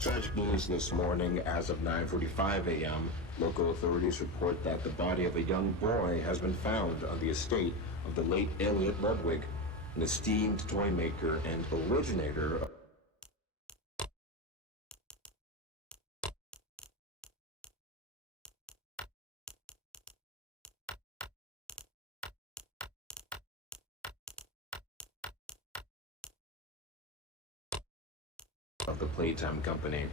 Tragic news this morning. As of 9:45 a.m., local authorities report that the body of a young boy has been found on the estate of the late Elliot Ludwig, an esteemed toy maker and originator of the Playtime company.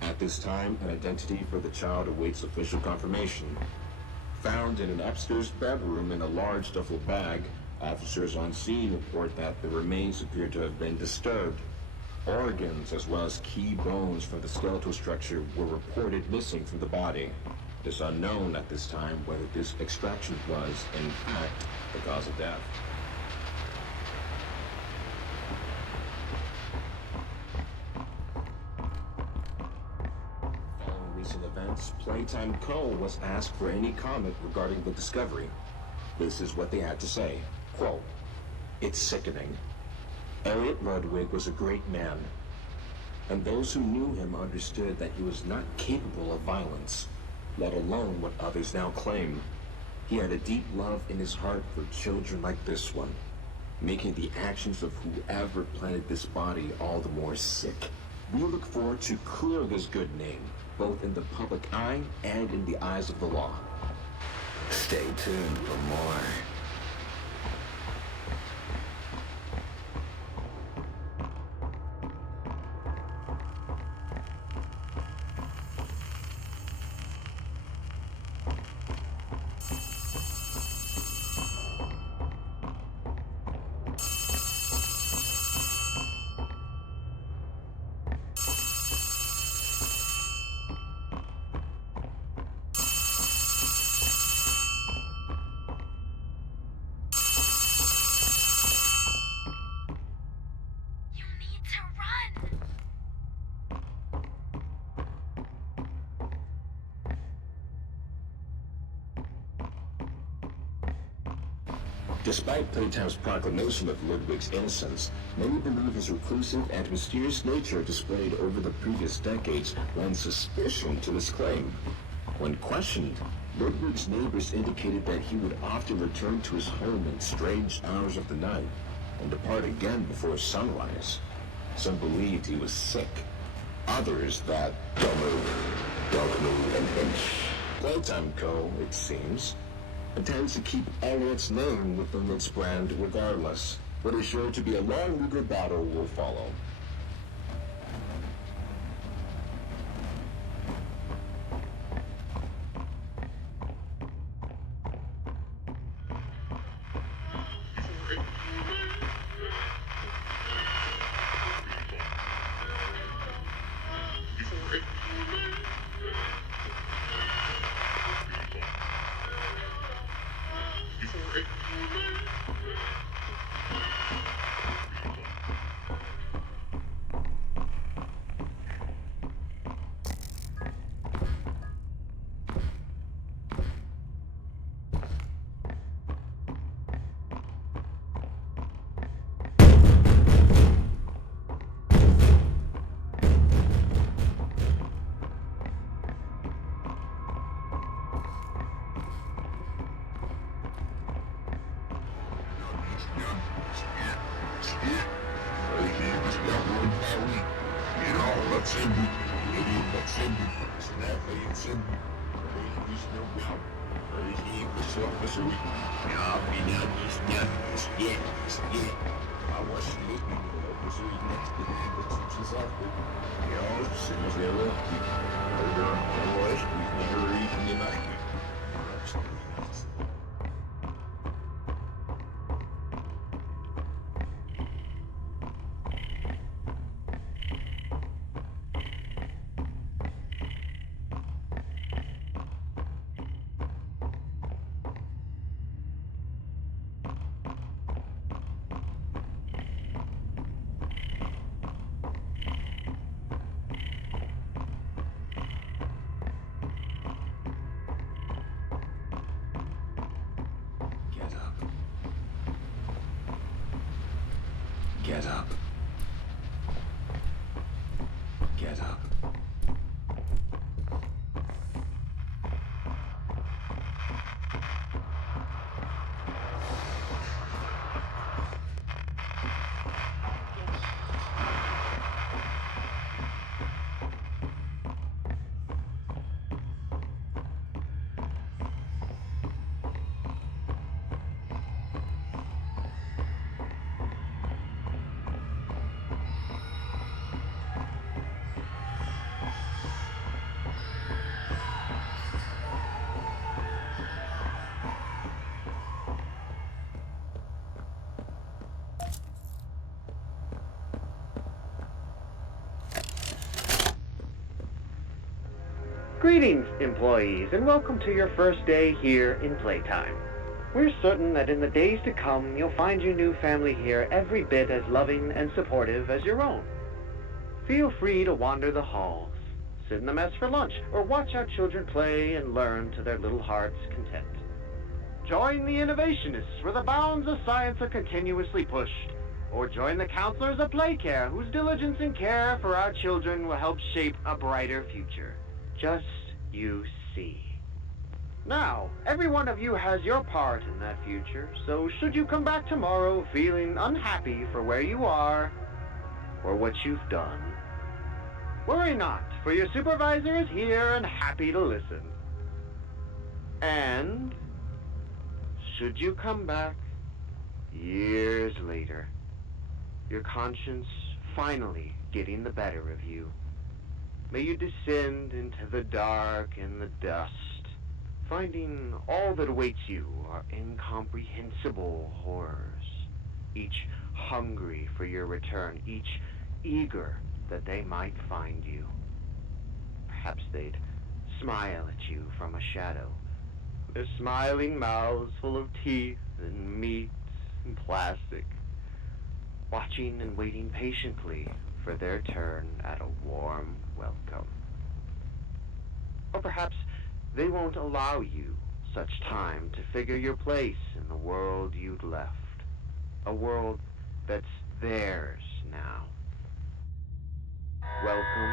At this time, an identity for the child awaits official confirmation. Found in an upstairs bedroom in a large duffel bag, officers on scene report that the remains appear to have been disturbed. Organs as well as key bones from the skeletal structure were reported missing from the body. It is unknown at this time whether this extraction was, in fact, the cause of death. Events, Playtime Co. was asked for any comment regarding the discovery. This is what they had to say. Quote, "It's sickening. Elliot Ludwig was a great man, and those who knew him understood that he was not capable of violence, let alone what others now claim. He had a deep love in his heart for children like this one, making the actions of whoever planted this body all the more sick. We look forward to clear his good name, both in the public eye and in the eyes of the law." Stay tuned for more. Despite Playtime's proclamation of Ludwig's innocence, many believe his reclusive and mysterious nature displayed over the previous decades lends suspicion to his claim. When questioned, Ludwig's neighbors indicated that he would often return to his home in strange hours of the night and depart again before sunrise. Some believed he was sick. Others that don't move an inch. Playtime Co., it seems, intends to keep Elliot's name within its brand regardless. What is sure to be a long legal battle will follow. Get up. Get up. Greetings, employees, and welcome to your first day here in Playtime. We're certain that in the days to come, you'll find your new family here every bit as loving and supportive as your own. Feel free to wander the halls, sit in the mess for lunch, or watch our children play and learn to their little hearts' content. Join the innovationists where the bounds of science are continuously pushed, or join the counselors of Playcare whose diligence and care for our children will help shape a brighter future. Just you see. Now, every one of you has your part in that future, so should you come back tomorrow feeling unhappy for where you are or what you've done, worry not, for your supervisor is here and happy to listen. And should you come back years later, your conscience finally getting the better of you, may you descend into the dark and the dust, finding all that awaits you are incomprehensible horrors, each hungry for your return, each eager that they might find you. Perhaps they'd smile at you from a shadow, their smiling mouths full of teeth and meat and plastic, watching and waiting patiently for their turn at a warm welcome. Or perhaps they won't allow you such time to figure your place in the world you'd left, a world that's theirs now. Welcome